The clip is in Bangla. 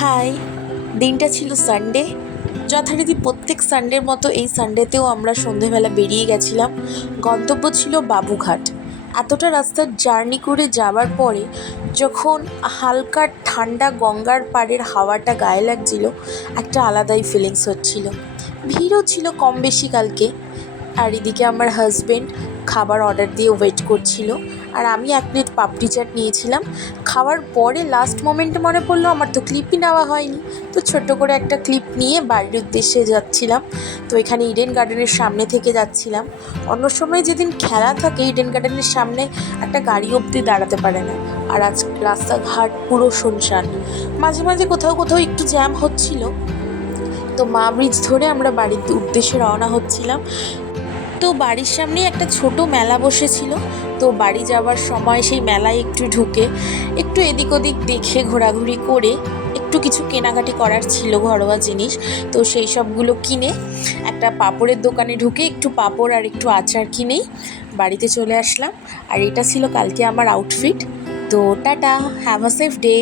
হাই, দিনটা ছিল সানডে। যথারীতি প্রত্যেক সানডের মতো এই সানডেতেও আমরা সন্ধেবেলা বেরিয়ে গেছিলাম। গন্তব্য ছিল বাবুঘাট। এতটা রাস্তার জার্নি করে যাওয়ার পরে যখন হালকা ঠান্ডা গঙ্গার পাড়ের হাওয়াটা গায়ে লাগছিল, একটা আলাদাই ফিলিংস হচ্ছিল। ভিড়ও ছিল কম বেশি কালকে। আর এদিকে আমার হাজব্যান্ড খাবার অর্ডার দিয়ে ওয়েট করছিল, আর আমি এক প্লেট পাপড়ি চাট নিয়েছিলাম। খাওয়ার পরে লাস্ট মোমেন্টে মনে পড়লো আমার তো ক্লিপই নেওয়া হয়নি, তো ছোট্ট করে একটা ক্লিপ নিয়ে বাড়ির উদ্দেশ্যে যাচ্ছিলাম। তো এখানে ইডেন গার্ডেনের সামনে থেকে যাচ্ছিলাম। অন্য সময় যেদিন খেলা থাকে ইডেন গার্ডেনের সামনে একটা গাড়ি অবধি দাঁড়াতে পারে না, আর আজ রাস্তাঘাট পুরো শুনশান। মাঝে মাঝে কোথাও কোথাও একটু জ্যাম হচ্ছিল। তো মা ব্রিজ ধরে আমরা বাড়ির উদ্দেশ্যে রওনা হচ্ছিলাম। তো বাড়ির সামনেই একটা ছোট মেলা বসেছিল। তো বাড়ি যাওয়ার সময় সেই মেলায় একটু ঢুকে একটু এদিক ওদিক দেখে ঘোরাঘুরি করে একটু কিছু কেনাকাটি করার ছিল, ঘরোয়া জিনিস। তো সেই সবগুলো কিনে একটা পাঁপড়ের দোকানে ঢুকে একটু পাঁপড় আর একটু আচার কিনেই বাড়িতে চলে আসলাম। আর এটা ছিল কালকে আমার আউটফিট। তো tata, have a safe day.